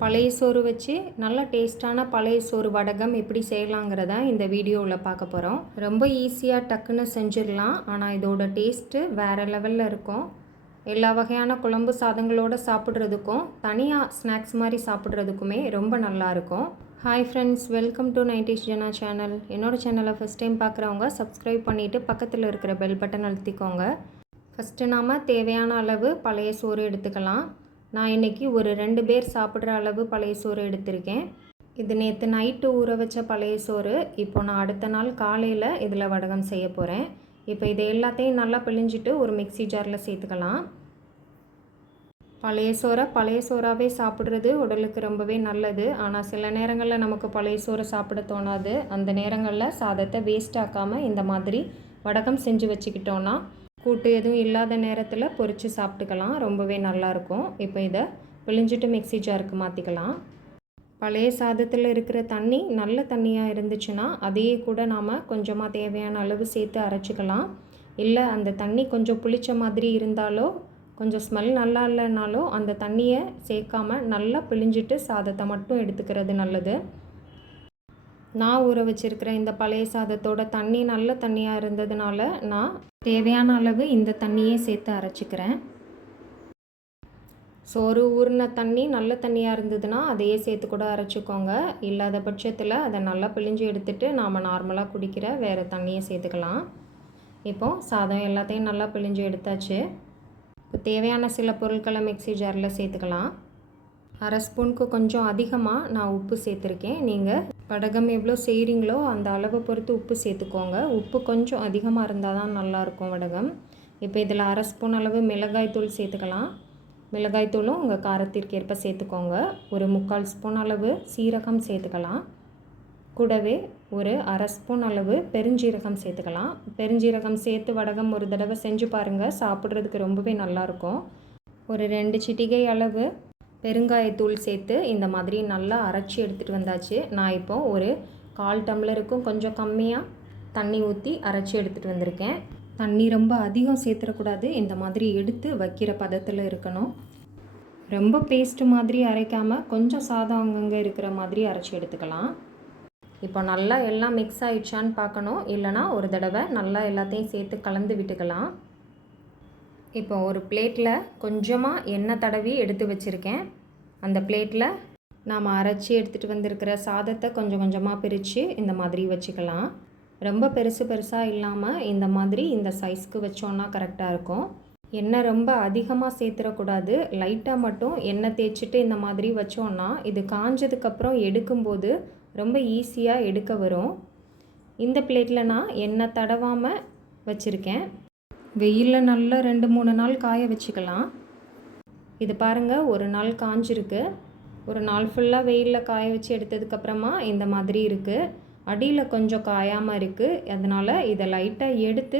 பழைய சோறு வச்சு நல்ல டேஸ்ட்டான பழைய சோறு வடகம் எப்படி செய்யலாங்கிறத இந்த வீடியோவில் பார்க்க போகிறோம். ரொம்ப ஈஸியாக டக்குன்னு செஞ்சிடலாம். ஆனால் இதோட டேஸ்ட்டு வேறு லெவலில் இருக்கும். எல்லா வகையான குழம்பு சாதங்களோடு சாப்பிட்றதுக்கும் தனியாக ஸ்நாக்ஸ் மாதிரி சாப்பிட்றதுக்குமே ரொம்ப நல்லாயிருக்கும். Hi friends, welcome to 90s Jana channel. என்னோடய சேனலை ஃபஸ்ட் டைம் பார்க்குறவங்க சப்ஸ்கிரைப் பண்ணிவிட்டு பக்கத்தில் இருக்கிற பெல் பட்டன் அழுத்திக்கோங்க. ஃபஸ்ட்டு நாம் தேவையான அளவு பழைய சோறு எடுத்துக்கலாம். நான் இன்றைக்கி ஒரு 2 பேர் சாப்பிட்ற அளவு பழைய சோறு எடுத்திருக்கேன். இது நேற்று நைட்டு ஊற வச்ச பழைய சோறு. இப்போ நான் அடுத்த நாள் காலையில் இதில் வடகம் செய்ய போகிறேன். இப்போ இதை எல்லாத்தையும் நல்லா பிழிஞ்சிட்டு ஒரு மிக்ஸி ஜாரில் சேர்த்துக்கலாம். பழைய சோறாகவே சாப்பிட்றது உடலுக்கு ரொம்பவே நல்லது. ஆனால் சில நேரங்களில் நமக்கு பழைய சோறு சாப்பிட தோணாது. அந்த நேரங்களில் சாதத்தை வேஸ்ட் ஆக்காமல் இந்த மாதிரி வடகம் செஞ்சு வச்சுக்கிட்டோன்னா கூட்டு எதுவும் இல்லாத நேரத்தில் பொரித்து சாப்பிட்டுக்கலாம். ரொம்பவே நல்லாயிருக்கும். இப்போ இதை பிழிஞ்சிட்டு மிக்ஸி ஜாருக்கு மாற்றிக்கலாம். பழைய சாதத்தில் இருக்கிற தண்ணி நல்ல தண்ணியாக இருந்துச்சுன்னா அதையே கூட நாம் கொஞ்சமாக தேவையான அளவு சேர்த்து அரைச்சிக்கலாம். இல்லை அந்த தண்ணி கொஞ்சம் புளிச்ச மாதிரி இருந்தாலோ கொஞ்சம் ஸ்மெல் நல்லா இல்லைனாலோ அந்த தண்ணியை சேர்க்காம நல்லா பிழிஞ்சிட்டு சாதத்தை மட்டும் எடுத்துக்கிறது நல்லது. நான் ஊற வச்சுருக்கிற இந்த பழைய சாதத்தோட தண்ணி நல்ல தண்ணியாக இருந்ததுனால நான் தேவையான அளவு இந்த தண்ணியே சேர்த்து அரைச்சிக்கிறேன். சோறு ஊறின தண்ணி நல்ல தண்ணியாக இருந்ததுன்னா அதையே சேர்த்து கூட அரைச்சிக்கோங்க. இல்லாத பட்சத்தில் அதை நல்லா பிழிஞ்சு எடுத்துகிட்டு நாம் நார்மலாக குடிக்கிற வேறு தண்ணியை சேர்த்துக்கலாம். இப்போது சாதம் எல்லாத்தையும் நல்லா பிழிஞ்சு எடுத்தாச்சு. இப்போ தேவையான சில பொருட்களை மிக்ஸி ஜாரில் சேர்த்துக்கலாம். 1/2 ஸ்பூனுக்கு கொஞ்சம் அதிகமாக நான் உப்பு சேர்த்துருக்கேன். நீங்கள் வடகம் எவ்வளோ செய்கிறீங்களோ அந்த அளவை பொறுத்து உப்பு சேர்த்துக்கோங்க. உப்பு கொஞ்சம் அதிகமாக இருந்தால் தான் நல்லாயிருக்கும் வடகம். இப்போ இதில் 1/2 ஸ்பூன் அளவு மிளகாய்த்தூள் சேர்த்துக்கலாம். மிளகாய்த்தூளும் உங்கள் காரத்திற்கு ஏற்ப சேர்த்துக்கோங்க. ஒரு 3/4 ஸ்பூன் அளவு சீரகம் சேர்த்துக்கலாம். கூடவே ஒரு 1/2 ஸ்பூன் அளவு பெருஞ்சீரகம் சேர்த்துக்கலாம். பெருஞ்சீரகம் சேர்த்து வடகம் ஒரு தடவை செஞ்சு பாருங்கள். சாப்பிட்றதுக்கு ரொம்பவே நல்லாயிருக்கும். ஒரு 2 சிட்டிகை அளவு பெருங்காயத்தூள் சேர்த்து இந்த மாதிரி நல்லா அரைச்சி எடுத்துகிட்டு வந்தாச்சு. நான் இப்போது ஒரு 1/4 டம்ளருக்கும் கொஞ்சம் கம்மியாக தண்ணி ஊற்றி அரைச்சி எடுத்துகிட்டு வந்திருக்கேன். தண்ணி ரொம்ப அதிகம் சேர்த்துடக்கூடாது. இந்த மாதிரி எடுத்து வைக்கிற பதத்தில் இருக்கணும். ரொம்ப பேஸ்ட்டு மாதிரி அரைக்காமல் கொஞ்சம் சாதம் அங்கங்கே இருக்கிற மாதிரி அரைச்சி எடுத்துக்கலாம். இப்போ நல்லா எல்லாம் மிக்ஸ் ஆகிடுச்சான்னு பார்க்கணும். இல்லைனா ஒரு தடவை நல்லா எல்லாத்தையும் சேர்த்து கலந்து விட்டுக்கலாம். இப்போ ஒரு பிளேட்டில் கொஞ்சமாக எண்ணெய் தடவி எடுத்து வச்சுருக்கேன். அந்த பிளேட்டில் நாம் அரைச்சி எடுத்துகிட்டு வந்திருக்கிற சாதத்தை கொஞ்சம் கொஞ்சமாக பிரித்து இந்த மாதிரி வச்சுக்கலாம். ரொம்ப பெருசாக இல்லாமல் இந்த மாதிரி இந்த சைஸ்க்கு வச்சோன்னா கரெக்டாக இருக்கும். எண்ணெய் ரொம்ப அதிகமாக சேர்த்துடக்கூடாது. லைட்டாக மட்டும் எண்ணெய் தேய்ச்சிட்டு இந்த மாதிரி வச்சோன்னா இது காஞ்சதுக்கப்புறம் எடுக்கும்போது ரொம்ப ஈஸியாக எடுக்க வரும். இந்த பிளேட்டில் நான் எண்ணெய் தடவாமல் வச்சுருக்கேன். வெயிலில் நல்லா 2-3 நாள் காய வச்சுக்கலாம். இது பாருங்கள், ஒரு நாள் காஞ்சிருக்கு. ஒரு நாள் ஃபுல்லாக வெயிலில் காய வச்சு எடுத்ததுக்கப்புறமா இந்த மாதிரி இருக்குது. அடியில் கொஞ்சம் காயாமல் இருக்குது. அதனால் இதை லைட்டாக எடுத்து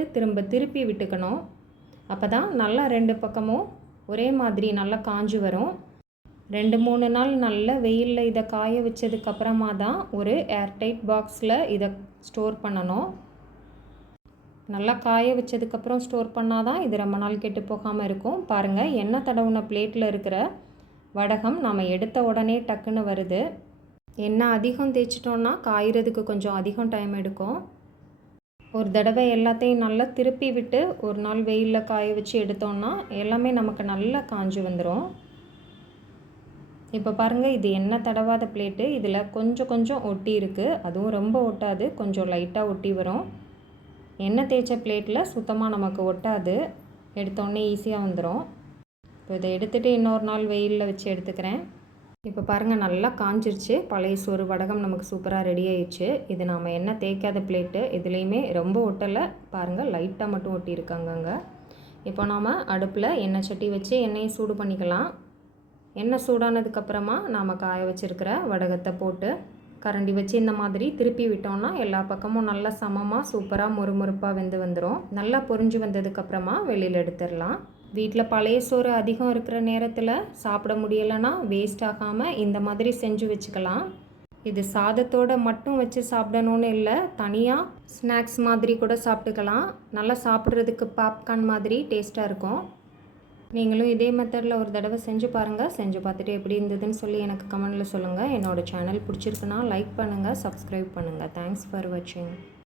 திருப்பி விட்டுக்கணும். அப்போ தான் நல்லா 2 பக்கமும் ஒரே மாதிரி நல்லா காஞ்சி வரும். 2-3 நாள் நல்ல வெயிலில் இதை காய வச்சதுக்கப்புறமா தான் ஒரு ஏர்டைட் பாக்ஸில் இதை ஸ்டோர் பண்ணணும். நல்லா காய வச்சதுக்கப்புறம் ஸ்டோர் பண்ணால் தான் இது ரொம்ப நாள் கெட்டு போகாமல் இருக்கும். பாருங்கள், எண்ணெய் தடவுன பிளேட்டில் இருக்கிற வடகம் நாம் எடுத்த உடனே டக்குன்னு வருது. எண்ணெய் அதிகம் தேய்ச்சிட்டோன்னா காய்கிறதுக்கு கொஞ்சம் அதிகம் டைம் எடுக்கும். ஒரு தடவை எல்லாத்தையும் நல்லா திருப்பி விட்டு ஒரு நாள் வெயிலில் காய வச்சு எடுத்தோன்னா எல்லாமே நமக்கு நல்லா காஞ்சி வந்துடும். இப்போ பாருங்கள், இது எண்ணெய் தடவாத பிளேட்டு. இதில் கொஞ்சம் ஒட்டி இருக்குது. அதுவும் ரொம்ப ஒட்டாது, கொஞ்சம் லைட்டாக ஒட்டி வரும். எண்ணெய் தேய்ச்ச பிளேட்டில் சுத்தமாக நமக்கு ஒட்டாது. எடுத்தோடனே ஈஸியாக வந்துடும். இப்போ இதை எடுத்துகிட்டு இன்னொரு நாள் வெயிலில் வச்சு எடுத்துக்கிறேன். இப்போ பாருங்கள், நல்லா காஞ்சிருச்சு. பழைய சோறு வடகம் நமக்கு சூப்பராக ரெடி ஆயிடுச்சு. இது நாம் எண்ணெய் தேய்க்காத பிளேட்டு. இதுலேயுமே ரொம்ப ஒட்டலை. பாருங்கள், லைட்டாக மட்டும் ஒட்டியிருக்காங்கங்க. இப்போ நாம் அடுப்பில் எண்ணெய் சட்டி வச்சு எண்ணெயை சூடு பண்ணிக்கலாம். எண்ணெய் சூடானதுக்கப்புறமா நாம் காய வச்சுருக்கிற வடகத்தை போட்டு கரண்டி வச்சு இந்த மாதிரி திருப்பி விட்டோம்னா எல்லா பக்கமும் நல்லா சமமாக சூப்பராக மொறுமொறுப்பாக வெந்து வந்துடும். நல்லா பொரிஞ்சு வந்ததுக்கப்புறமா வெளியில் எடுத்துடலாம். வீட்டில் பழைய சோறு அதிகம் இருக்கிற நேரத்தில் சாப்பிட முடியலைன்னா வேஸ்ட் ஆகாமல் இந்த மாதிரி செஞ்சு வச்சுக்கலாம். இது சாதத்தோடு மட்டும் வச்சு சாப்பிடணுன்னு இல்லை, தனியாக ஸ்நாக்ஸ் மாதிரி கூட சாப்பிட்டுக்கலாம். நல்லா சாப்பிட்றதுக்கு பாப்கார்ன் மாதிரி டேஸ்ட்டாக இருக்கும். நீங்களும் இதே மெத்தடில் ஒரு தடவை செஞ்சு பாருங்கள். செஞ்சு பார்த்துட்டு எப்படி இருந்ததுன்னு சொல்லி எனக்கு கமெண்டில் சொல்லுங்கள். என்னோடய சேனல் பிடிச்சிருக்குன்னா லைக் பண்ணுங்கள், சப்ஸ்கிரைப் பண்ணுங்கள். தேங்க்ஸ் ஃபார் வாட்சிங்.